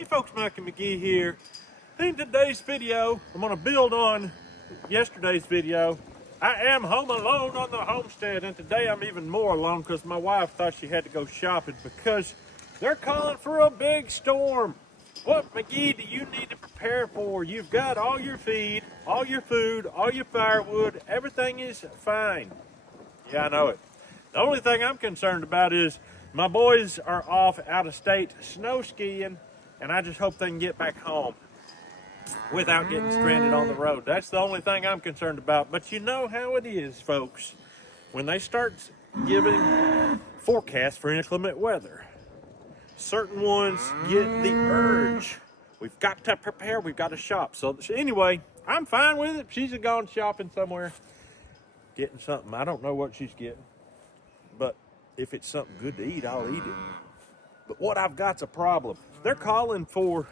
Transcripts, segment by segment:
Hey folks, Mike and McGee here. In today's video, I'm going to build on yesterday's video. I am home alone on the homestead, and today I'm even more alone because my wife thought she had to go shopping because they're calling for a big storm. What, McGee, do you need to prepare for? You've got all your feed, all your food, all your firewood, everything is fine. Yeah, I know it. The only thing I'm concerned about is my boys are off out of state snow skiing, and I just hope they can get back home without getting stranded on the road. That's the only thing I'm concerned about. But you know how it is, folks. When they start giving forecasts for inclement weather, certain ones get the urge. We've got to prepare, we've got to shop. So anyway, I'm fine with it. She's gone shopping somewhere, getting something. I don't know what she's getting, but if it's something good to eat, I'll eat it. But what I've got's a problem. They're calling for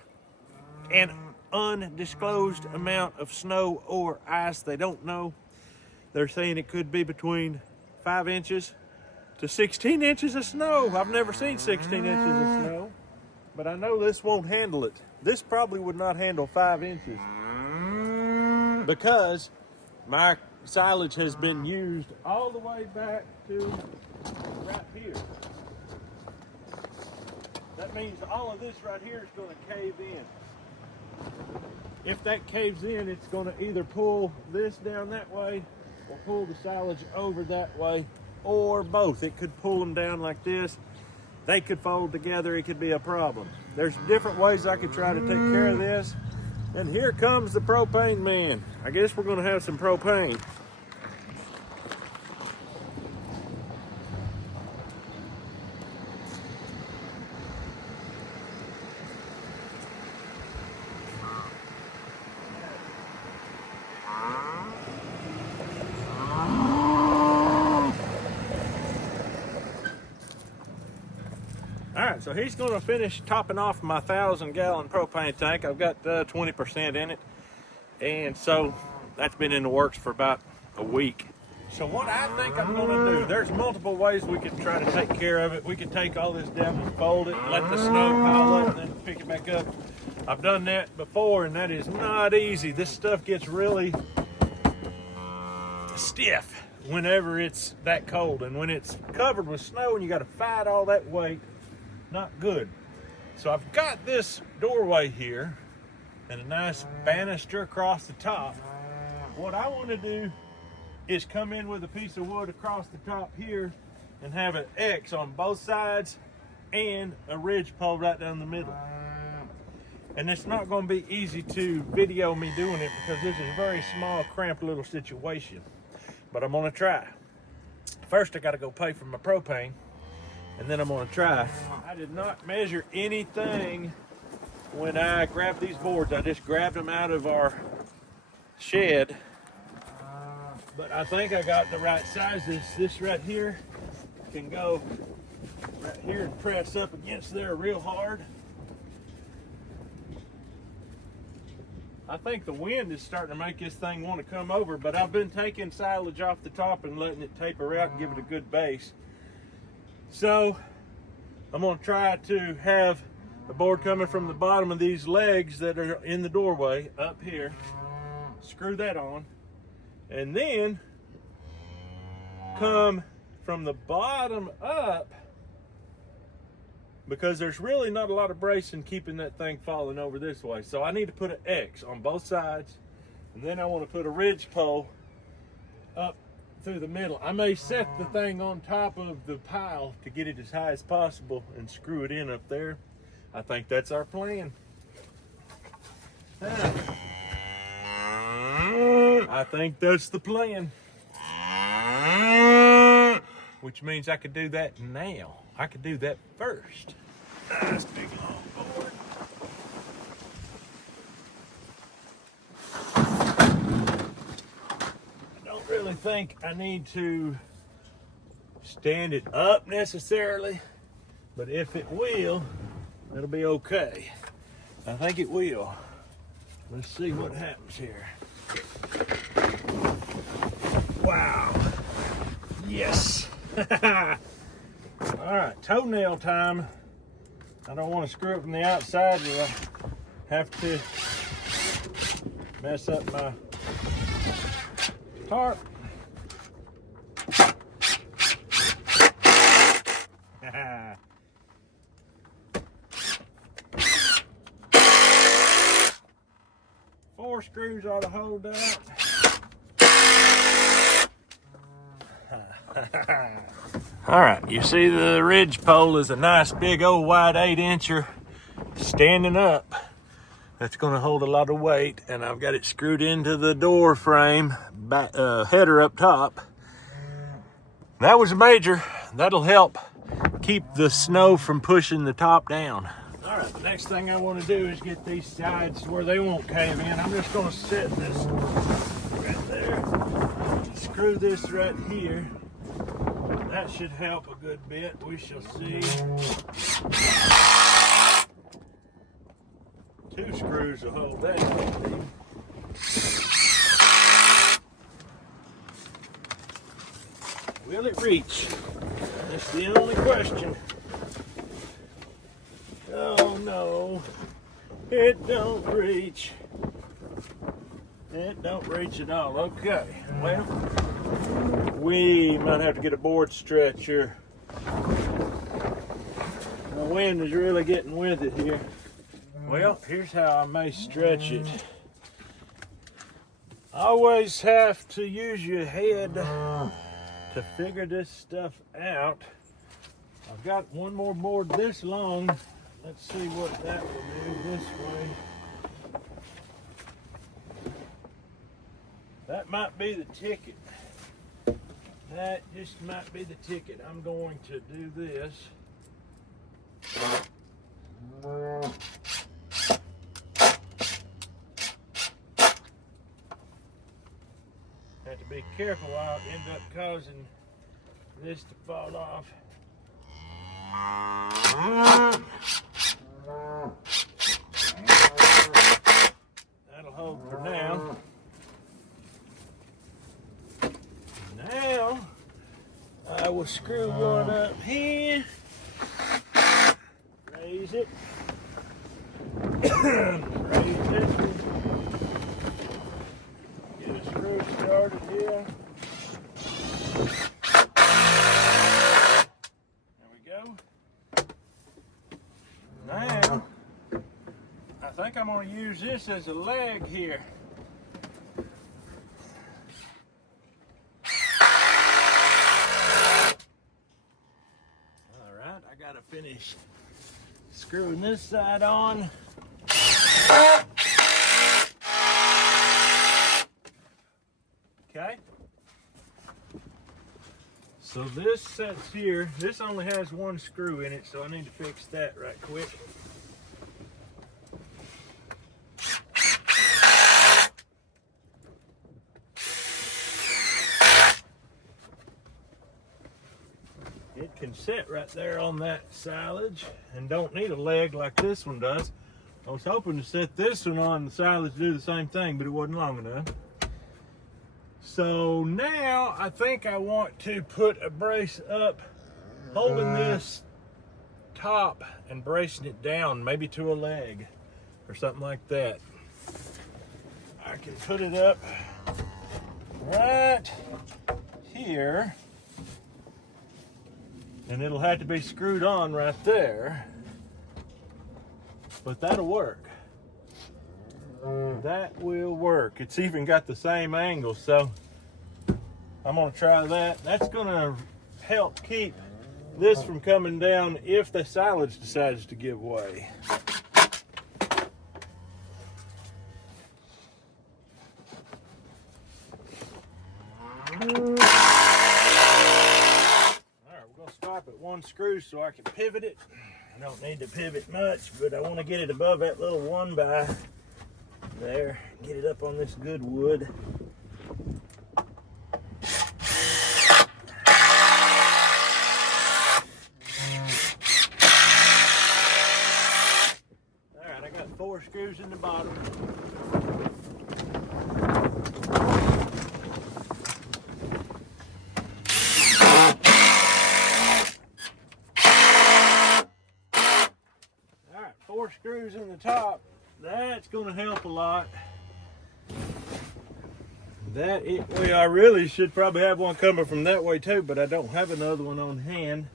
an undisclosed amount of snow or ice. They don't know. They're saying it could be between 5 inches to 16 inches of snow. I've never seen 16 inches of snow, but I know this won't handle it. This probably would not handle 5 inches because my silage has been used all the way back to right here. That means all of this right here is going to cave in. If that caves in, it's going to either pull this down that way or pull the silage over that way, or both. It could pull them down like this. They could fold together. It could be a problem. There's different ways I could try to take care of this. And here comes the propane man. I guess we're going to have some propane. Alright, so he's going to finish topping off my 1,000-gallon propane tank. I've got 20% in it, and so that's been in the works for about a week. So what I think I'm going to do, there's multiple ways we could try to take care of it. We could take all this down and fold it, let the snow pile up, and then pick it back up. I've done that before, and that is not easy. This stuff gets really stiff whenever it's that cold, and when it's covered with snow and you got to fight all that weight, not good. So I've got this doorway here and a nice banister across the top. What I want to do is come in with a piece of wood across the top here and have an X on both sides and a ridge pole right down the middle. And it's not going to be easy to video me doing it because this is a very small, cramped little situation. But I'm going to try. First, I got to go pay for my propane, and then I'm going to try. I did not measure anything when I grabbed these boards. I just grabbed them out of our shed. But I think I got the right sizes. This right here can go right here and press up against there real hard. I think the wind is starting to make this thing want to come over, but I've been taking silage off the top and letting it taper out and give it a good base. So I'm going to try to have the board coming from the bottom of these legs that are in the doorway up here. Screw that on. And then come from the bottom up, because there's really not a lot of bracing keeping that thing falling over this way. So I need to put an X on both sides, and then I want to put a ridge pole up through the middle. I may set the thing on top of the pile to get it as high as possible and screw it in up there. I think that's our plan. I think that's the plan. Which means I could do that now. I could do that first. Nice big long board. I don't really think I need to stand it up necessarily, but if it will, it'll be okay. I think it will. Let's see what happens here. Wow. Yes. All right, toenail time I don't want to screw it from the outside, or I have to mess up my tarp. Four screws ought to hold that. All right, you see the ridge pole is a nice big old wide 8-incher standing up. That's going to hold a lot of weight, and I've got it screwed into the door frame, back, header up top. That was major. That'll help keep the snow from pushing the top down. All right, the next thing I want to do is get these sides where they won't cave in. I'm just going to set this right there. Screw this right here. That should help a good bit. We shall see. 2 screws will hold that. Will it reach? That's the only question. Oh no, it don't reach. It don't reach at all. Okay, well, we might have to get a board stretcher. The wind is really getting with it here. Well, here's how I may stretch it. Always have to use your head to figure this stuff out. I've got one more board this long. Let's see what that will do this way. That might be the ticket. That just might be the ticket. I'm going to do this. Have to be careful. I'll end up causing this to fall off. That'll hold for now. Now, I will screw one up here. Raise it. Raise it. Get a screw started here. There we go. Now, I think I'm going to use this as a leg here. Alright, I got to finish screwing this side on. Okay. So this sets here. This only has one screw in it, so I need to fix that right quick. It can sit right there on that silage and don't need a leg like this one does. I was hoping to set this one on the silage to do the same thing, but it wasn't long enough. So now I think I want to put a brace up, holding this top and bracing it down, maybe to a leg or something like that. I can put it up right here, and it'll have to be screwed on right there, but that'll work. That will work. It's even got the same angle, so I'm gonna try that. That's gonna help keep this from coming down if the silage decides to give way. At one screw so I can pivot it. I don't need to pivot much, but I want to get it above that little 1x there. Get it up on this good wood. Alright, I got 4 screws in the bottom. screws in the top. That's gonna help a lot. Well, I really should probably have one coming from that way too, but I don't have another one on hand.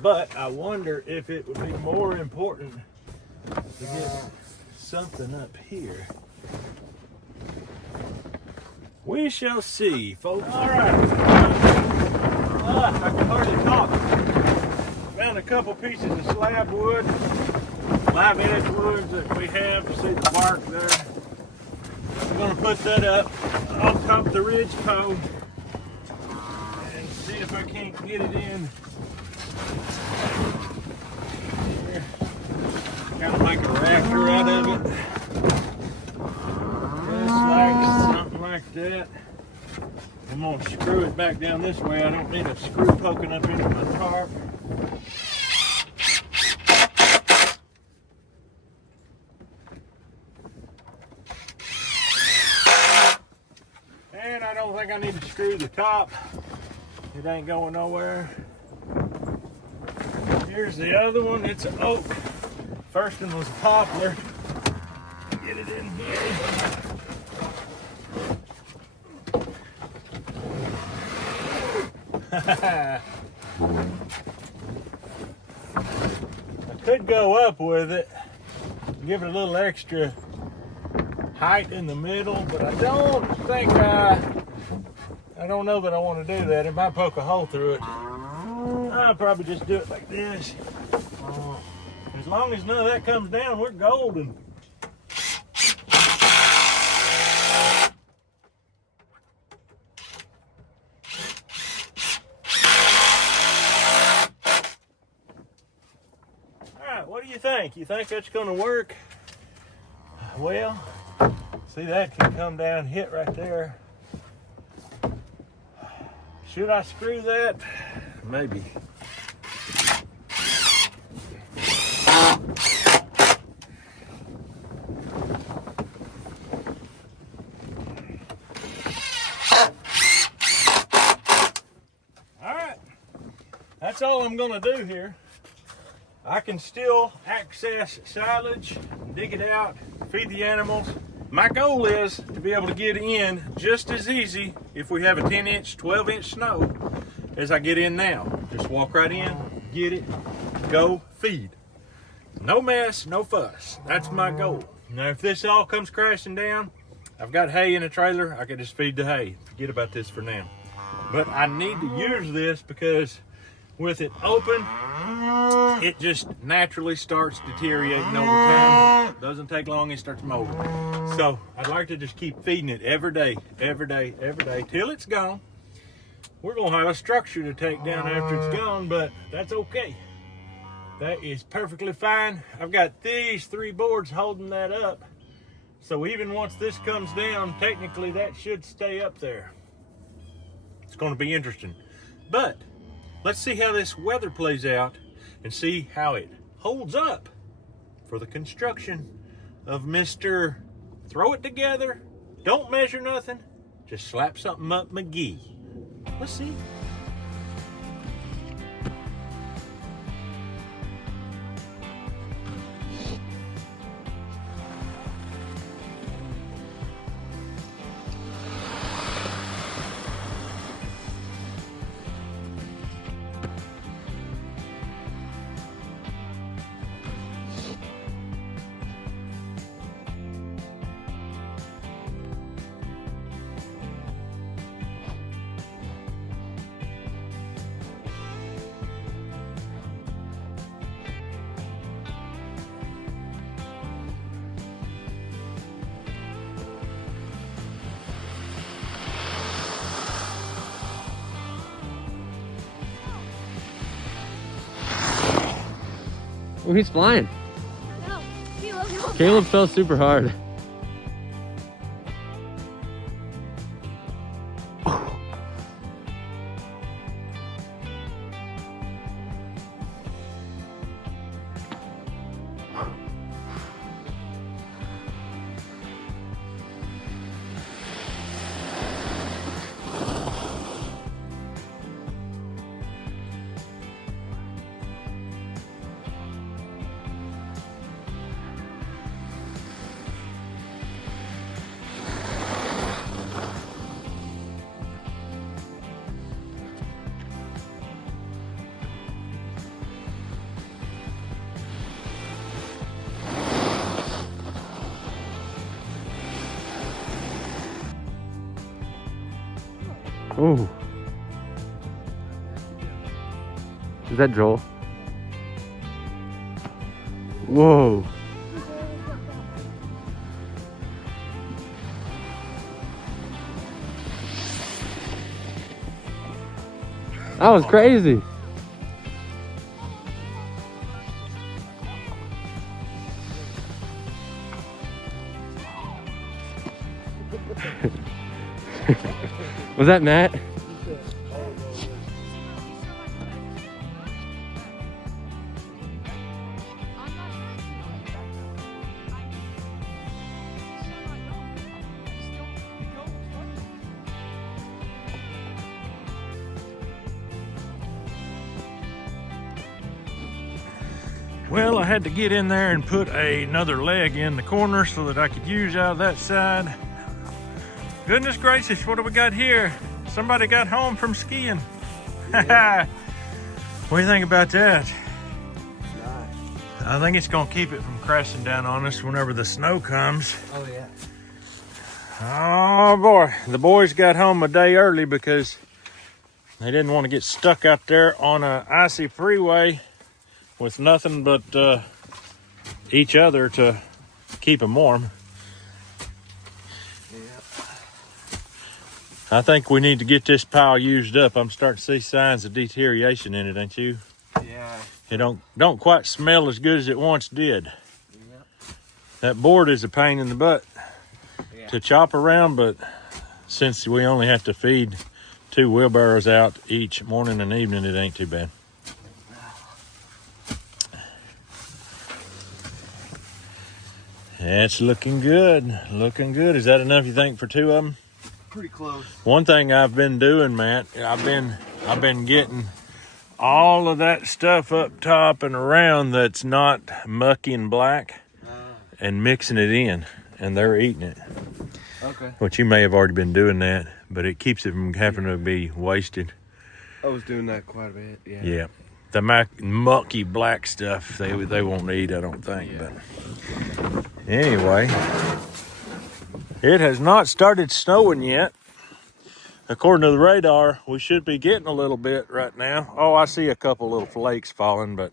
But I wonder if it would be more important to get something up here. We shall see, folks. All right. I can hardly talk. Found a couple pieces of slab wood, live edge woods that we have. You see the bark there. I'm going to put that up on top of the ridge pole and see if I can't get it in here. Kind of make a rafter out of it. Just like something like that. I'm going to screw it back down this way. I don't need a screw poking up into my tarp. And I don't think I need to screw the top. It ain't going nowhere. Here's the other one. It's an oak. First one was a poplar. Get it in here. I could go up with it, give it a little extra height in the middle, but I don't think I don't know that I want to do that. It might poke a hole through it. I'll probably just do it like this. As long as none of that comes down, we're golden. What do you think? You think that's going to work? Well, see, that can come down, hit right there. Should I screw that? Maybe. All right, that's all I'm going to do here. I can still access silage, dig it out, feed the animals. My goal is to be able to get in just as easy if we have a 10-inch, 12-inch snow as I get in now. Just walk right in, get it, go, feed. No mess, no fuss. That's my goal. Now, if this all comes crashing down, I've got hay in a trailer. I can just feed the hay. Forget about this for now. But I need to use this because with it open, it just naturally starts deteriorating over time. Doesn't take long, it starts molding. So I'd like to just keep feeding it every day, till it's gone. We're gonna have a structure to take down after it's gone, but that's okay. That is perfectly fine. I've got these 3 boards holding that up. So even once this comes down, technically that should stay up there. It's gonna be interesting. But let's see how this weather plays out and see how it holds up for the construction of Mr. Throw it together, don't measure nothing, just slap something up McGee. Let's see. Oh, he's flying. No, Caleb fell super hard. Ooh. Is that Joel? Whoa. That was crazy. Was that Matt? Well, I had to get in there and put another leg in the corner so that I could use out of that side. Goodness gracious, what do we got here? Somebody got home from skiing. Yeah. What do you think about that? Nice. I think it's gonna keep it from crashing down on us whenever the snow comes. Oh yeah. Oh boy, the boys got home a day early because they didn't want to get stuck out there on an icy freeway with nothing but each other to keep them warm. Yeah. I think we need to get this pile used up. I'm starting to see signs of deterioration in it, ain't you? Yeah. It don't quite smell as good as it once did. Yep. That board is a pain in the butt Yeah. to chop around, but since we only have to feed 2 wheelbarrows out each morning and evening, it ain't too bad. That's looking good. Looking good. Is that enough, you think, for 2 of them? Pretty close. One thing I've been doing, Matt, I've been getting all of that stuff up top and around that's not mucky and black and mixing it in, and they're eating it. Okay. Which you may have already been doing that, but it keeps it from having to be wasted. I was doing that quite a bit. Yeah. Yeah. The mucky black stuff they won't eat, I don't think. Yeah. But anyway, it has not started snowing yet. According to the radar, we should be getting a little bit right now. Oh, I see a couple little flakes falling, but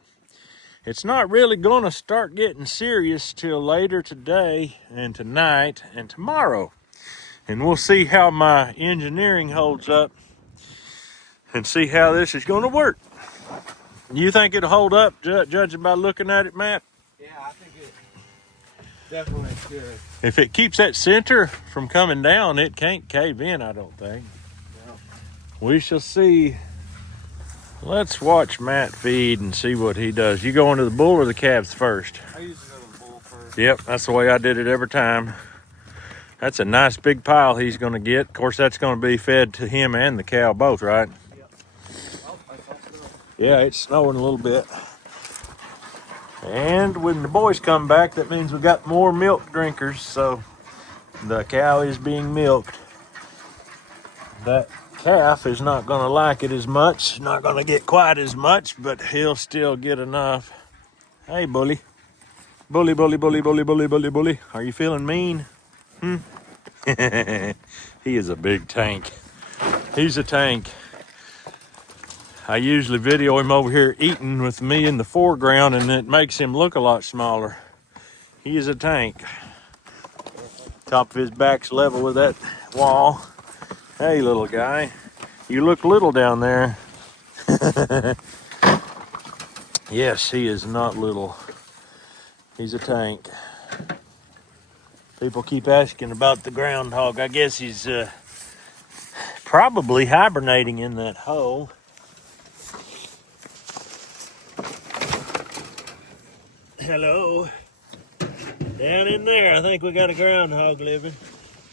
it's not really going to start getting serious till later today and tonight and tomorrow. And we'll see how my engineering holds up and see how this is going to work. You think it'll hold up, judging by looking at it, Matt? Yeah, I think it definitely should. If it keeps that center from coming down, it can't cave in, I don't think. No. We shall see. Let's watch Matt feed and see what he does. You go into the bull or the calves first? I usually go to the bull first. Yep, that's the way I did it every time. That's a nice big pile he's going to get. Of course, that's going to be fed to him and the cow both, right? Yep. Oh, I saw snow. Yeah, it's snowing a little bit. And when the boys come back, that means we got more milk drinkers, so the cow is being milked. That calf is not going to like it as much, not going to get quite as much, but he'll still get enough. Hey, bully. Bully, bully, bully, bully, bully, bully, bully. Are you feeling mean? He is a big tank. He's a tank. I usually video him over here eating with me in the foreground, and it makes him look a lot smaller. He is a tank. Top of his back's level with that wall. Hey, little guy. You look little down there. Yes, he is not little. He's a tank. People keep asking about the groundhog. I guess he's probably hibernating in that hole. Hello. Down in there, I think we got a groundhog living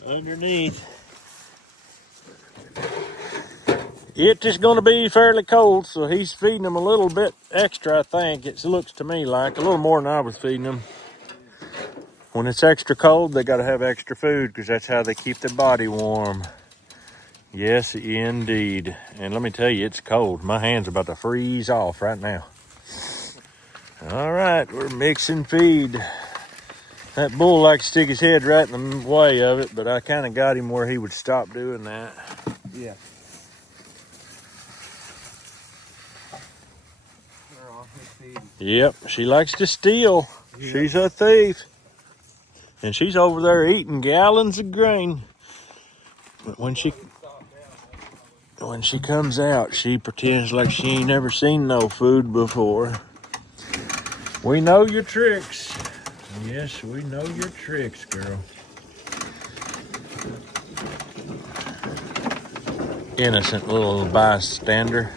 underneath. It is going to be fairly cold, so he's feeding them a little bit extra, I think. It looks to me like a little more than I was feeding them. When it's extra cold, they got to have extra food because that's how they keep their body warm. Yes, indeed. And let me tell you, it's cold. My hand's about to freeze off right now. All right, we're mixing feed. That bull likes to stick his head right in the way of it, but I kind of got him where he would stop doing that. Yeah. Yep, she likes to steal. Yep. She's a thief. And she's over there eating gallons of grain. But when she comes out, she pretends like she ain't never seen no food before. We know your tricks. Yes, we know your tricks, girl. Innocent little bystander.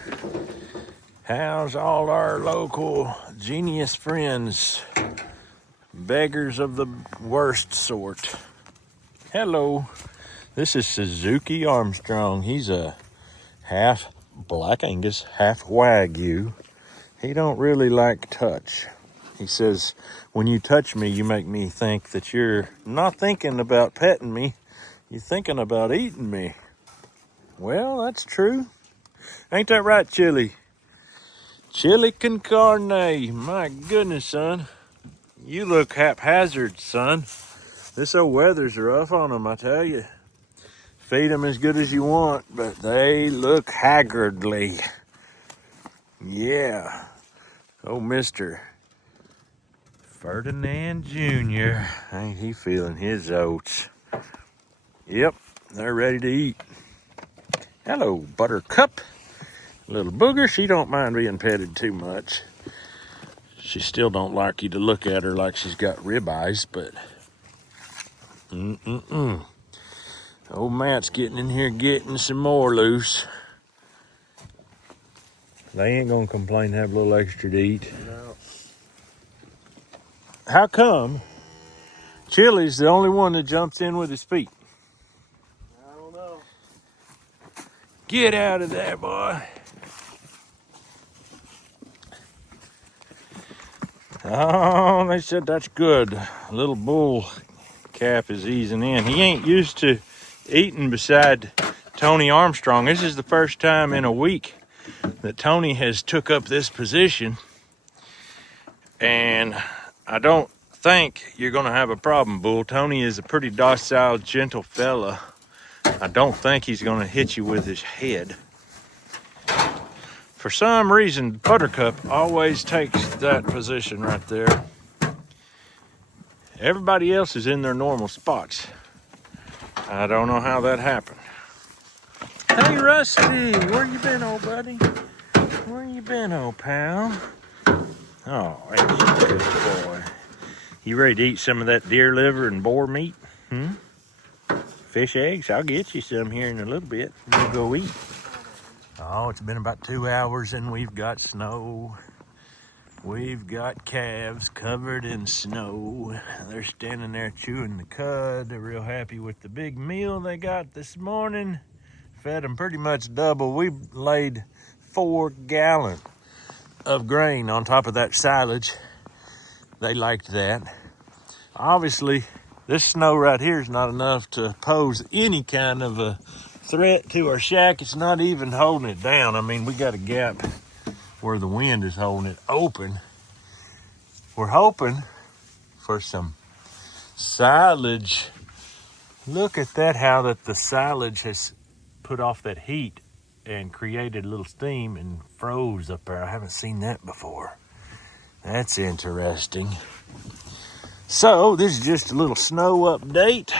How's all our local genius friends? Beggars of the worst sort. Hello. This is Suzuki Armstrong. He's a half Black Angus, half Wagyu. He don't really like touch. He says, when you touch me, you make me think that you're not thinking about petting me. You're thinking about eating me. Well, that's true. Ain't that right, Chili? Chili con carne. My goodness, son. You look haphazard, son. This old weather's rough on them, I tell you. Feed them as good as you want, but they look haggardly. Yeah. Oh, Mr. Ferdinand Jr. Ain't he feeling his oats? Yep, they're ready to eat. Hello, Buttercup. Little booger, she don't mind being petted too much. She still don't like you to look at her like she's got ribeyes, but old Matt's getting in here getting some more loose. They ain't gonna complain to have a little extra to eat. No. How come Chili's the only one that jumps in with his feet? I don't know. Get out of there, boy. Oh, they said that's good. Little bull calf is easing in. He ain't used to eating beside Tony Armstrong. This is the first time in a week that Tony has took up this position. And I don't think you're gonna have a problem, Bull. Tony is a pretty docile, gentle fella. I don't think he's gonna hit you with his head. For some reason, Buttercup always takes that position right there. Everybody else is in their normal spots. I don't know how that happened. Hey, Rusty, where you been, old buddy? Where you been, old pal? Oh, hey, good boy. You ready to eat some of that deer liver and boar meat? Fish eggs? I'll get you some here in a little bit. We'll go eat. Oh, it's been about 2 hours and we've got snow. We've got calves covered in snow. They're standing there chewing the cud. They're real happy with the big meal they got this morning. Fed them pretty much double. We laid 4 gallons of grain on top of that silage. They liked that. Obviously, this snow right here is not enough to pose any kind of a threat to our shack. It's not even holding it down. I mean, we got a gap where the wind is holding it open. We're hoping for some silage. Look at that, how that the silage has put off that heat and created a little steam and froze up there. I haven't seen that before. That's interesting. So this is just a little snow update.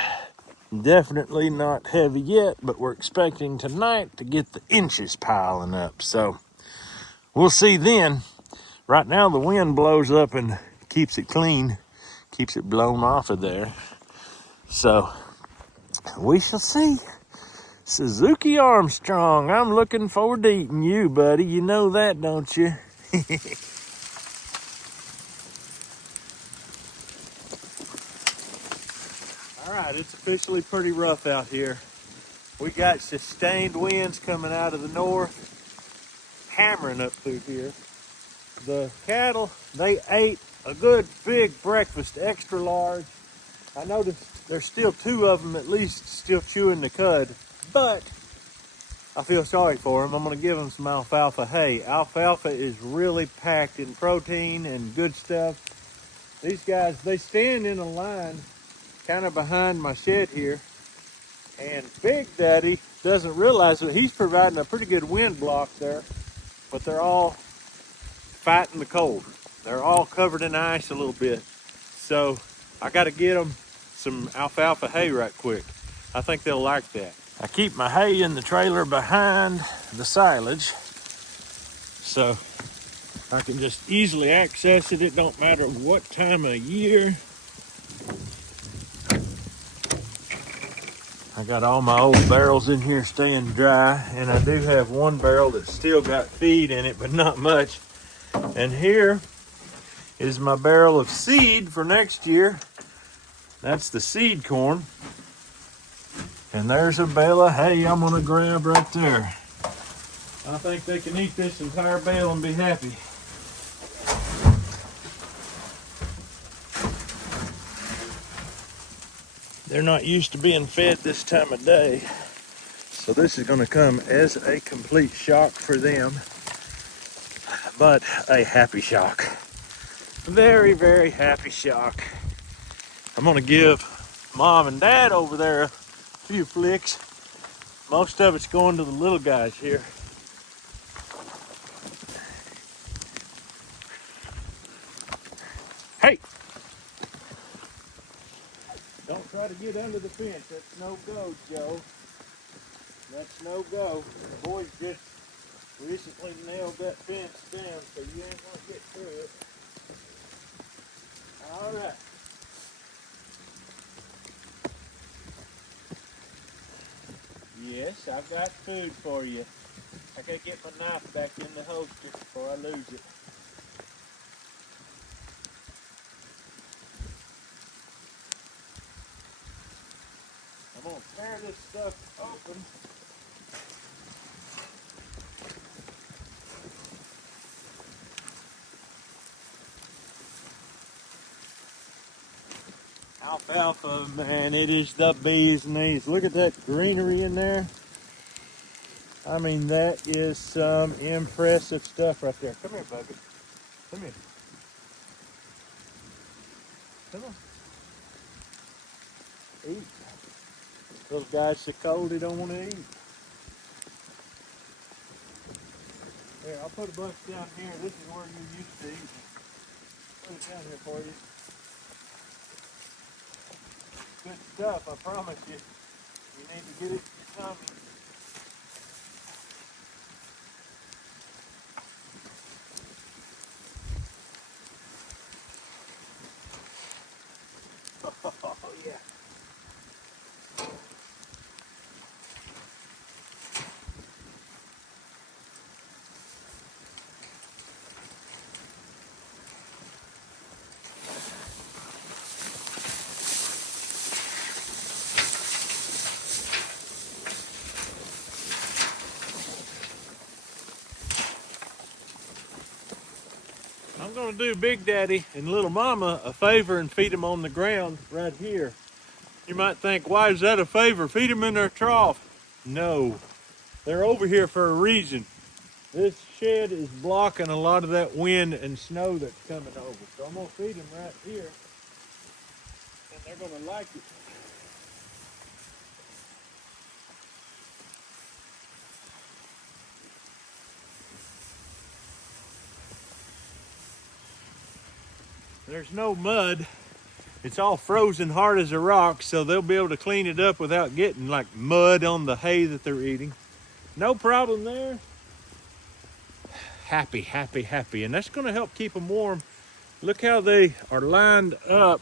Definitely not heavy yet, but we're expecting tonight to get the inches piling up. So we'll see then. Right now the wind blows up and keeps it clean, keeps it blown off of there. So we shall see. Suzuki Armstrong, I'm looking forward to eating you, buddy. You know that, don't you? All right, it's officially pretty rough out here. We got sustained winds coming out of the north, hammering up through here. The cattle, they ate a good big breakfast, extra large. I noticed there's still 2 of them at least still chewing the cud, but I feel sorry for them. I'm gonna give them some alfalfa hay. Alfalfa is really packed in protein and good stuff. These guys, they stand in a line kind of behind my shed here, and Big Daddy doesn't realize that he's providing a pretty good wind block there, but they're all fighting the cold. they're all covered in ice a little bit. So I got to get them some alfalfa hay right quick. I think they'll like that. I keep my hay in the trailer behind the silage, so I can just easily access it. It don't matter what time of year. I got all my old barrels in here staying dry, and I do have one barrel that's still got feed in it, but not much. And here is my barrel of seed for next year. That's the seed corn. And there's a bale of hay I'm gonna grab right there. I think they can eat this entire bale and be happy. They're not used to being fed this time of day, so this is going to come as a complete shock for them, but a happy shock. Very, very happy shock. I'm going to give Mom and Dad over there a few flicks. Most of it's going to the little guys here. Hey! Don't try to get under the fence. That's no go, Joe. That's no go. The boys just recently nailed that fence down, so you ain't gonna get through it. All right. Yes, I've got food for you. I gotta get my knife back in the holster before I lose it. I'm gonna tear this stuff open. Alfalfa, man, it is the bee's knees. Look at that greenery in there. I mean, that is some impressive stuff right there. Come here, Bubby. Come here. Come on. Eat. Little guy's so cold he don't want to eat. Here, I'll put a bunch down here. This is where you used to eat. Put it down here for you. Good stuff, I promise you. You need to get it in your tummy. Oh, yeah. I'm gonna do Big Daddy and Little Mama a favor and feed them on the ground right here. You might think, why is that a favor? Feed them in their trough. No, they're over here for a reason. This shed is blocking a lot of that wind and snow that's coming over. So I'm gonna feed them right here, and they're gonna like it. There's no mud. It's all frozen hard as a rock, so they'll be able to clean it up without getting like mud on the hay that they're eating. No problem there. Happy, happy, happy. And that's gonna help keep them warm. Look how they are lined up.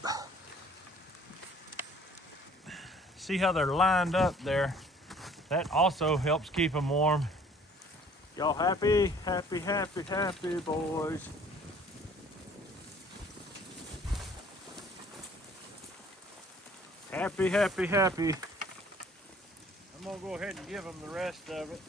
See how they're lined up there? That also helps keep them warm. Y'all happy? Happy, happy, happy, boys. Happy, happy, happy. I'm gonna go ahead and give them the rest of it.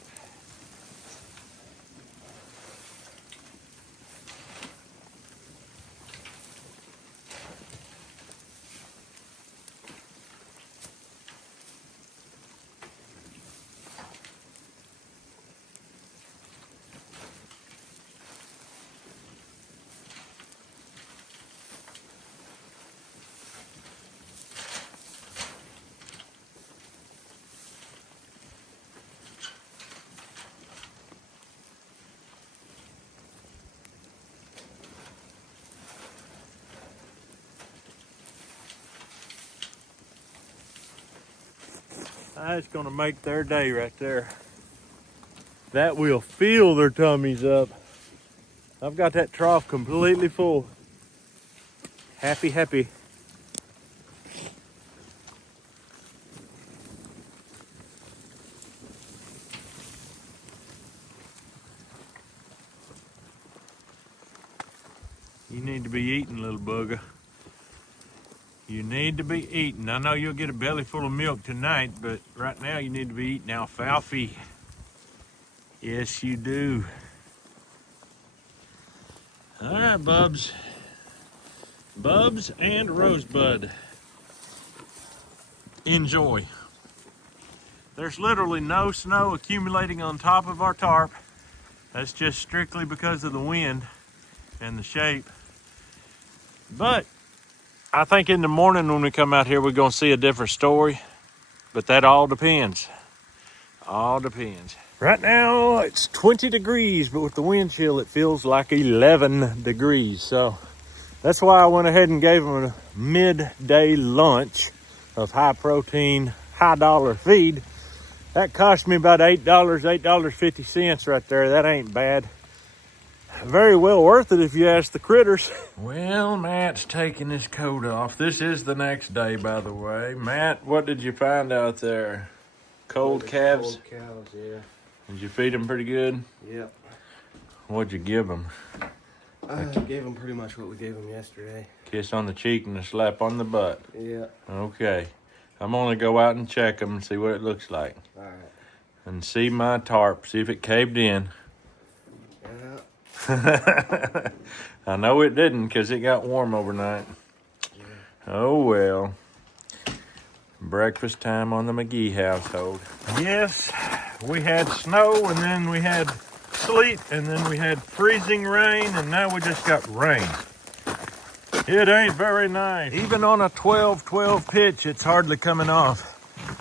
That's gonna make their day right there. That will fill their tummies up. I've got that trough completely full. Happy, happy. You need to be eating, little bugger. You need to be eating. I know you'll get a belly full of milk tonight, but right now you need to be eating alfalfa. Yes, you do. All right, Bubs. Bubs and Rosebud. Enjoy. There's literally no snow accumulating on top of our tarp. That's just strictly because of the wind and the shape. But I think in the morning when we come out here, we're gonna see a different story. But that all depends. All depends. Right now it's 20 degrees, but with the wind chill, it feels like 11 degrees. So that's why I went ahead and gave them a midday lunch of high protein, high dollar feed. That cost me about $8, $8.50 right there. That ain't bad. Very well worth it if you ask the critters. Well, Matt's taking his coat off. This is the next day, by the way. Matt, what did you find out there? Cold calves? Cold cows, yeah. Did you feed them pretty good? Yep. What'd you give them? I gave them pretty much what we gave them yesterday. Kiss on the cheek and a slap on the butt. Yeah. Okay. I'm gonna go out and check them and see what it looks like. All right. And see my tarp, see if it caved in. Yeah. I know it didn't because it got warm overnight. Yeah. Oh well. Breakfast time on the McGee household. Yes, we had snow and then we had sleet and then we had freezing rain and now we just got rain. It ain't very nice. Even on a 12-12 pitch, it's hardly coming off.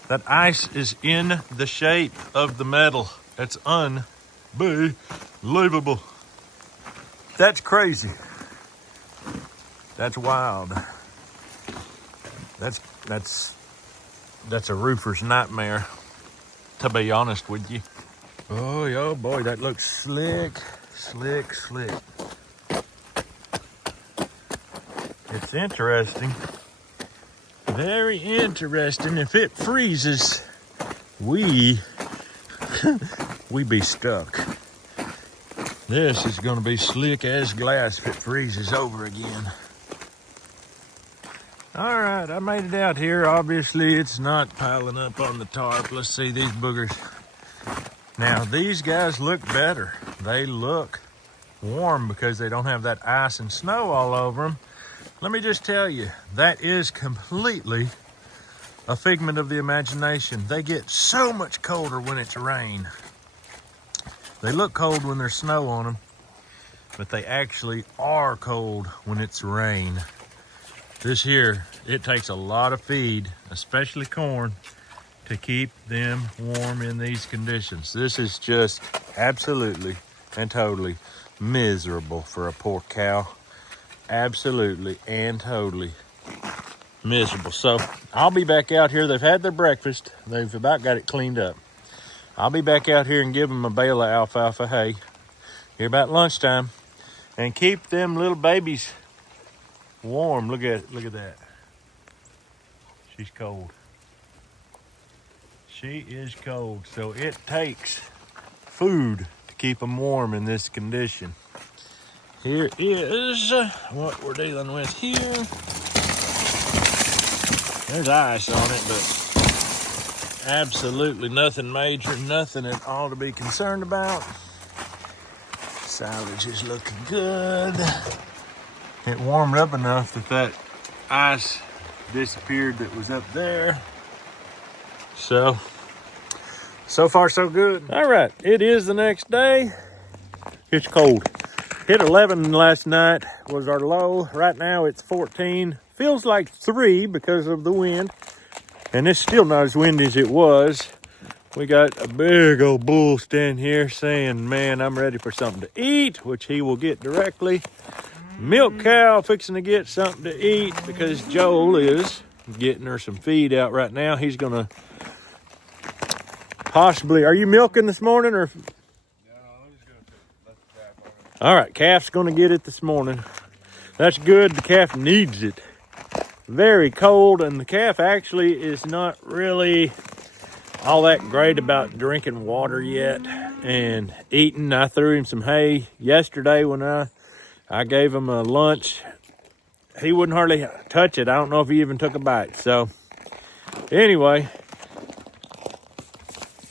That ice is in the shape of the metal. That's unbelievable. That's crazy. That's wild. That's a roofer's nightmare, to be honest with you. Oh boy, that looks slick, slick, slick. It's interesting. Very interesting. If it freezes, we be stuck. This is gonna be slick as glass if it freezes over again. All right, I made it out here. Obviously, it's not piling up on the tarp. Let's see these boogers. Now, these guys look better. They look warm because they don't have that ice and snow all over them. Let me just tell you, that is completely a figment of the imagination. They get so much colder when it's rain. They look cold when there's snow on them, but they actually are cold when it's rain. This here, it takes a lot of feed, especially corn, to keep them warm in these conditions. This is just absolutely and totally miserable for a poor cow. Absolutely and totally miserable. So I'll be back out here. They've had their breakfast. They've about got it cleaned up. I'll be back out here and give them a bale of alfalfa hay here about lunchtime and keep them little babies warm. Look at that. She's cold. She is cold. So it takes food to keep them warm in this condition. Here is what we're dealing with here. There's ice on it, but absolutely nothing major, nothing at all to be concerned about. Silage is looking good. It warmed up enough that ice disappeared that was up there. So far so good. All right, it is the next day. It's cold. Hit 11 last night was our low. Right now it's 14. Feels like 3 because of the wind. And it's still not as windy as it was. We got a big old bull standing here saying, man, I'm ready for something to eat, which he will get directly. Milk cow fixing to get something to eat because Joel is getting her some feed out right now. He's gonna possibly. Are you milking this morning or? No, I'm just gonna let the calf on it. All right, calf's gonna get it this morning. That's good. The calf needs it. Very cold, and the calf actually is not really all that great about drinking water yet and eating. I threw him some hay yesterday when I gave him a lunch. He wouldn't hardly touch it. I don't know if he even took a bite. So anyway,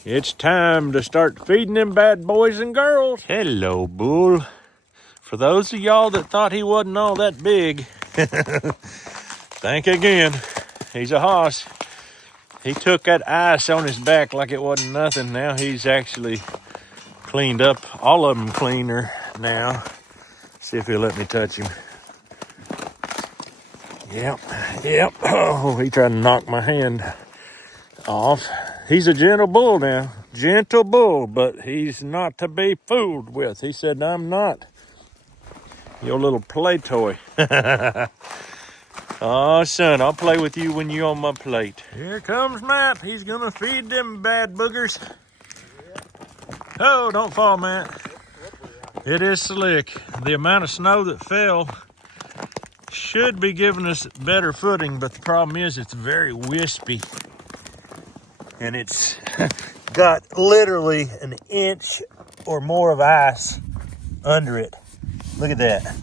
it's time to start feeding them bad boys and girls. Hello, bull. For those of y'all that thought he wasn't all that big, think again. He's a hoss. He took that ice on his back like it wasn't nothing. Now he's actually cleaned up, all of them cleaner now. See if he'll let me touch him. Yep. Oh, he tried to knock my hand off. He's a gentle bull now. Gentle bull, but he's not to be fooled with. He said, I'm not your little play toy. Oh, son, I'll play with you when you're on my plate. Here comes Matt. He's gonna feed them bad boogers. Oh, don't fall, Matt. It is slick. The amount of snow that fell should be giving us better footing, but the problem is it's very wispy. And it's got literally an inch or more of ice under it. Look at that.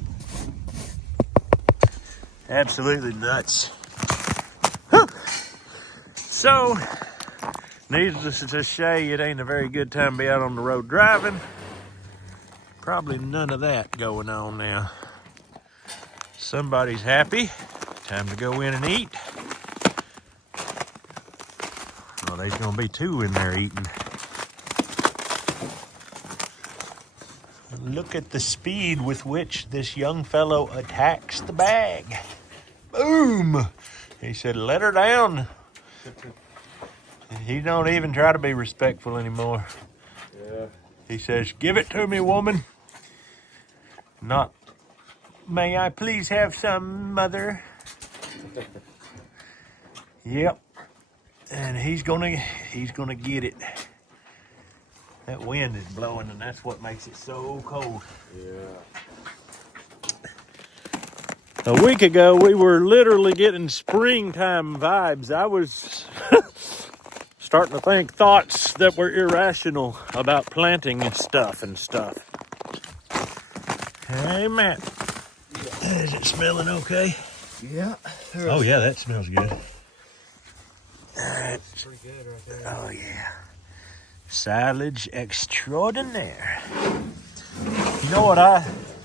Absolutely nuts. Whew. So, needless to say, it ain't a very good time to be out on the road driving. Probably none of that going on now. Somebody's happy. Time to go in and eat. Oh, there's gonna be two in there eating. Look at the speed with which this young fellow attacks the bag. Boom! He said, let her down. He don't even try to be respectful anymore. Yeah. He says, give it to me, woman. Not, may I please have some, mother? Yep. And he's gonna get it. That wind is blowing, and that's what makes it so cold. Yeah. A week ago, we were literally getting springtime vibes. I was starting to think thoughts that were irrational about planting and stuff. Hey, Matt. Is it smelling okay? Yeah. Oh, yeah, that smells good. That's pretty good right there. Oh, yeah. Silage extraordinaire. You know what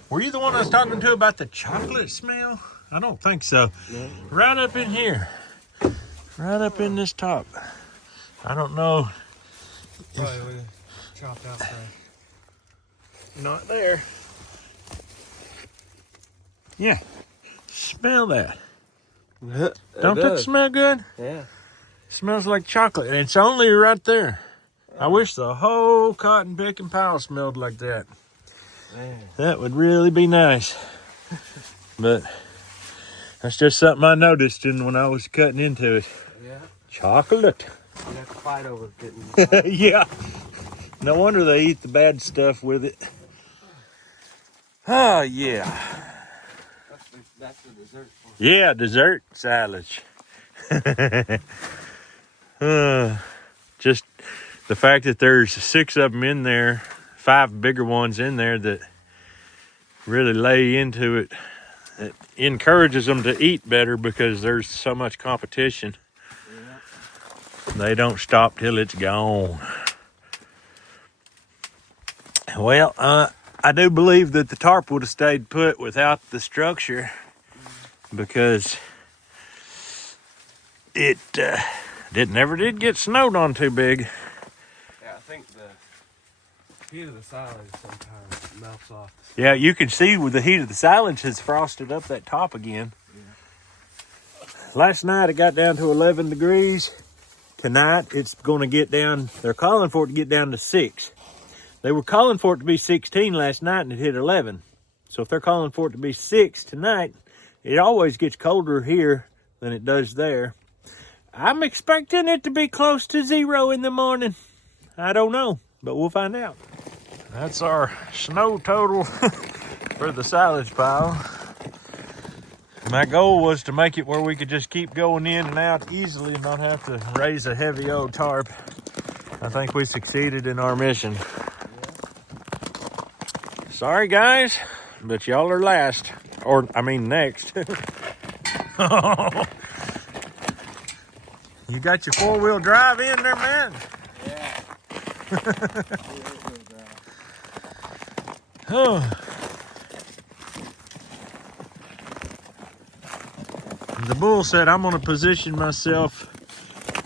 were you the one I was talking to about the chocolate smell? I don't think so. No. Right up in here. Right up in this top. I don't know. Probably would have chopped out there. Not there. Yeah. Smell that. Don't that smell good? Yeah. Smells like chocolate. And it's only right there. I wish the whole cotton picking pile smelled like that. Man. That would really be nice. But that's just something I noticed when I was cutting into it. Yeah. Chocolate. You have to fight over getting. Yeah. No wonder they eat the bad stuff with it. Oh, yeah. That's the dessert for. Yeah, dessert silage. Just the fact that there's 6 of them in there, 5 bigger ones in there that really lay into it, it encourages them to eat better because there's so much competition. Yeah. They don't stop till it's gone. Well, I do believe that the tarp would have stayed put without the structure because it never did get snowed on too big. Yeah, I think the heat of the silage sometimes melts off. Yeah, you can see with the heat of the silage has frosted up that top again. Yeah. Last night it got down to 11 degrees. Tonight it's going to get down, they're calling for it to get down to 6. They were calling for it to be 16 last night and it hit 11. So if they're calling for it to be 6 tonight, it always gets colder here than it does there. I'm expecting it to be close to 0 in the morning. I don't know, but we'll find out. That's our snow total for the silage pile. My goal was to make it where we could just keep going in and out easily and not have to raise a heavy old tarp. I think we succeeded in our mission. Sorry guys, but y'all are last, or I mean next. You got your 4-wheel drive in there, man? Yeah. Oh. The bull said I'm going to position myself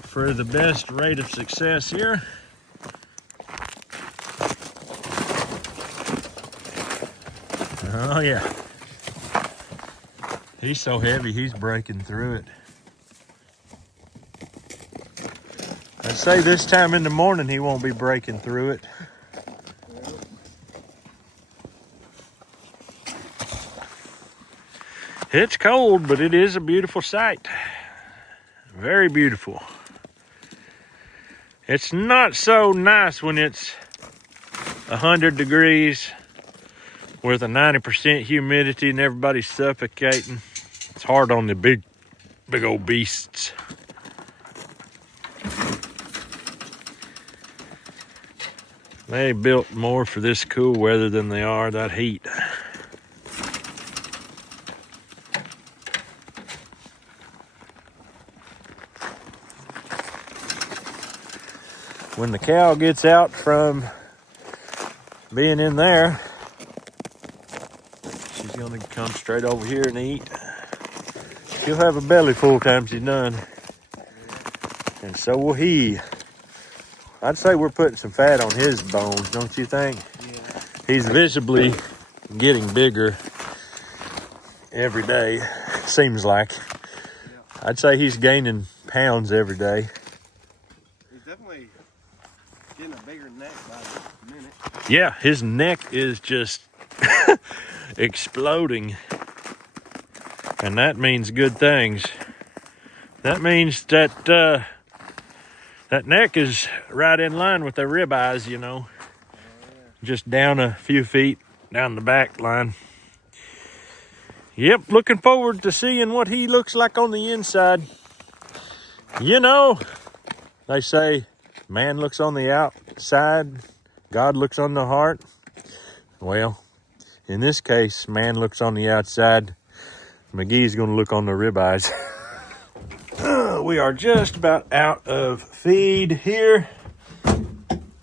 for the best rate of success here. Oh yeah. He's so heavy, he's breaking through it. I'd say this time in the morning he won't be breaking through it. It's cold, but it is a beautiful sight. Very beautiful. It's not so nice when it's 100 degrees with a 90% humidity and everybody's suffocating. It's hard on the big old beasts. They built more for this cool weather than they are that heat. When the cow gets out from being in there, she's gonna come straight over here and eat. She'll have a belly full time she's done. And so will he. I'd say we're putting some fat on his bones, don't you think? Yeah. He's visibly getting bigger every day, seems like. Yeah. I'd say he's gaining pounds every day. He's definitely getting a bigger neck by the minute. Yeah, his neck is just exploding. And that means good things. That means that that neck is right in line with the rib eyes, you know. Just down a few feet down the back line. Yep, looking forward to seeing what he looks like on the inside. You know, they say man looks on the outside, God looks on the heart. Well, in this case, man looks on the outside. McGee's gonna look on the ribeyes. We are just about out of feed here.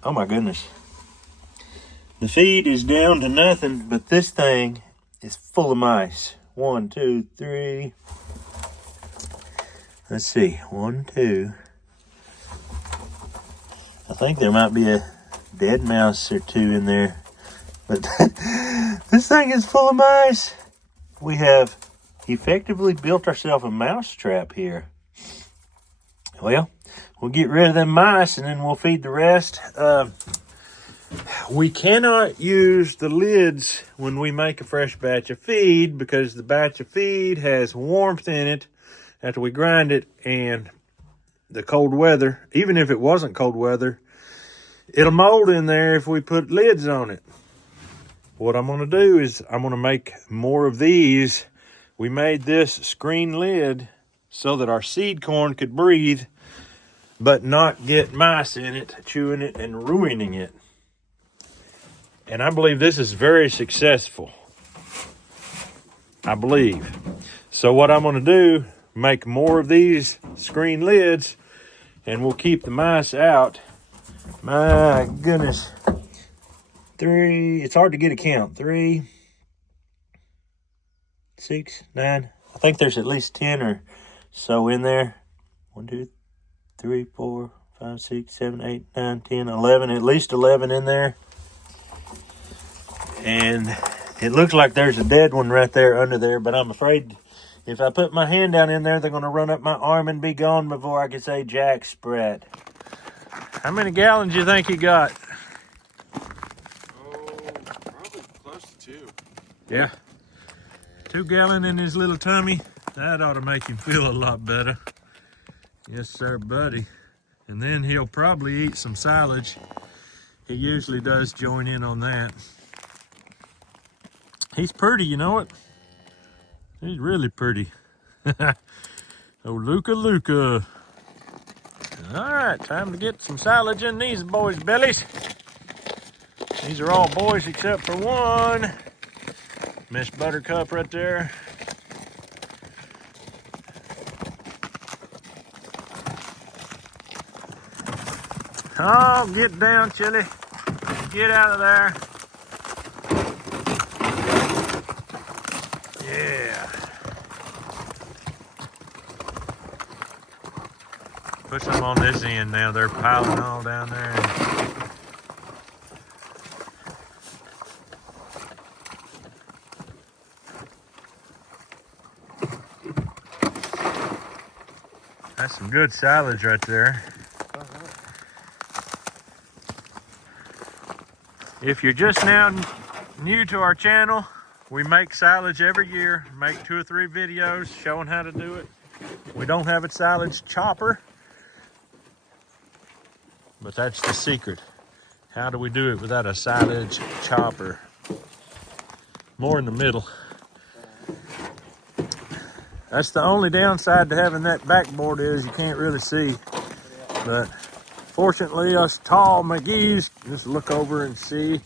Oh my goodness. The feed is down to nothing, but this thing is full of mice. 1, 2, 3. Let's see, 1, 2. I think there might be a dead mouse or two in there, but this thing is full of mice. We have effectively built ourselves a mouse trap here. Well, we'll get rid of them mice and then we'll feed the rest. We cannot use the lids when we make a fresh batch of feed because the batch of feed has warmth in it after we grind it, and the cold weather, even if it wasn't cold weather, it'll mold in there if we put lids on it. What I'm going to do is I'm going to make more of these. We made this screen lid so that our seed corn could breathe but not get mice in it, chewing it and ruining it. And I believe this is very successful. I believe. So what I'm going to do, make more of these screen lids and we'll keep the mice out. My goodness. 3, it's hard to get a count. 3, 6, 9. I think there's at least 10 or so in there. 1, 2, 3, 4, 5, 6, 7, 8, 9, 10, 11. At least 11 in there. And it looks like there's a dead one right there under there, but I'm afraid if I put my hand down in there, they're going to run up my arm and be gone before I can say jack spread. How many gallons do you think he got? Oh, probably close to 2. Yeah. 2 gallons in his little tummy. That ought to make him feel a lot better. Yes, sir, buddy. And then he'll probably eat some silage. he usually does join in on that. He's pretty, you know it? He's really pretty. Oh, Luca. All right, time to get some silage in these boys' bellies. These are all boys except for one. Miss Buttercup right there. Oh, get down, Chili. Get out of there. Yeah. Put some on this end now. They're piling all down there. That's some good silage right there. If you're just now new to our channel, we make silage every year, make 2 or 3 videos showing how to do it. We don't have a silage chopper, but that's the secret. How do we do it without a silage chopper? More in the middle. That's the only downside to having that backboard is you can't really see. But fortunately, us tall McGee's just look over and see.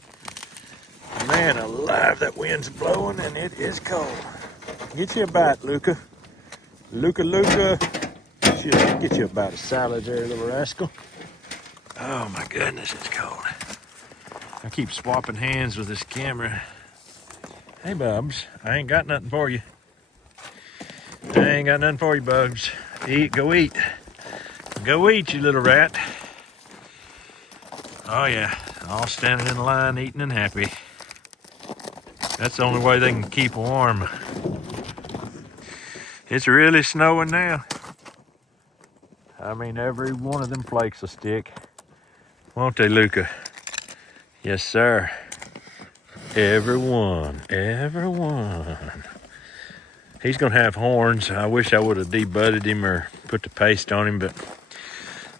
Man alive, that wind's blowing and it is cold. Get you a bite, Luca. Luca. Get you a bite of silage there, little rascal. Oh my goodness, it's cold. I keep swapping hands with this camera. Hey, Bubs, I ain't got nothing for you. I ain't got nothing for you, Bubs. Go eat. Go eat, you little rat. Oh yeah, all standing in line, eating and happy. That's the only way they can keep warm. It's really snowing now. I mean, every one of them flakes will stick. Won't they, Luca? Yes, sir. Every one. He's gonna have horns. I wish I would have debudded him or put the paste on him, but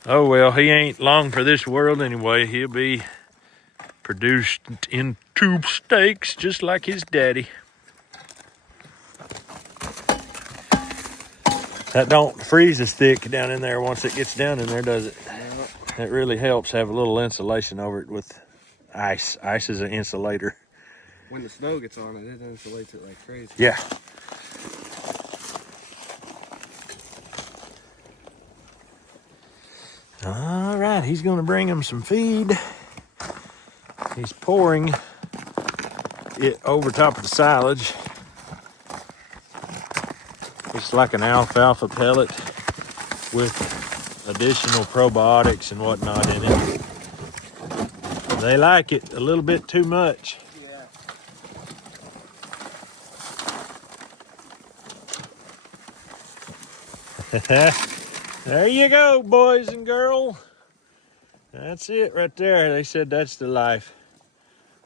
oh well, he ain't long for this world anyway. He'll be produced in tube steaks just like his daddy. That don't freeze as thick down in there once it gets down in there, does it? It really helps have a little insulation over it with ice. Ice is an insulator. When the snow gets on it, it insulates it like crazy. Yeah. All right, he's gonna bring him some feed. He's pouring it over top of the silage. It's like an alfalfa pellet with additional probiotics and whatnot in it. They like it a little bit too much. Yeah. There you go, boys and girls. That's it right there. They said that's the life.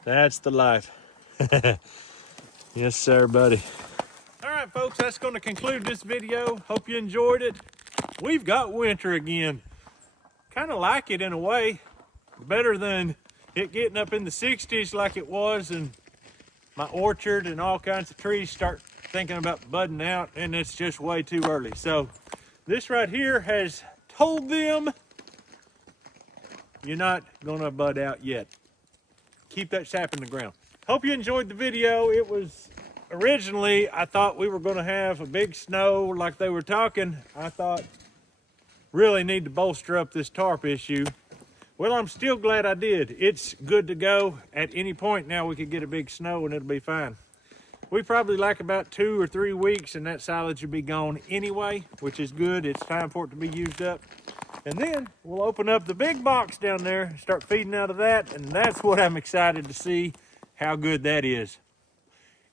That's the life. Yes, sir, buddy. All right, folks, that's going to conclude this video. Hope you enjoyed it. We've got winter again. Kind of like it in a way. Better than it getting up in the 60s like it was, and my orchard and all kinds of trees start thinking about budding out, and it's just way too early. So this right here has told them you're not gonna bud out yet. Keep that sap in the ground. Hope you enjoyed the video. It was originally, I thought we were gonna have a big snow like they were talking. I thought really need to bolster up this tarp issue. Well, I'm still glad I did. It's good to go. At any point now we could get a big snow and it'll be fine. We probably like about 2 or 3 weeks and that silage will be gone anyway, which is good. It's time for it to be used up. And then we'll open up the big box down there, start feeding out of that, and that's what I'm excited to see, how good that is.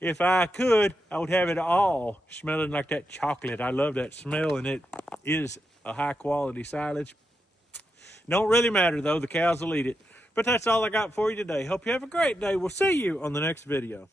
If I could, I would have it all smelling like that chocolate. I love that smell, and it is a high quality silage. Don't really matter though, the cows will eat it. But that's all I got for you today. Hope you have a great day. We'll see you on the next video.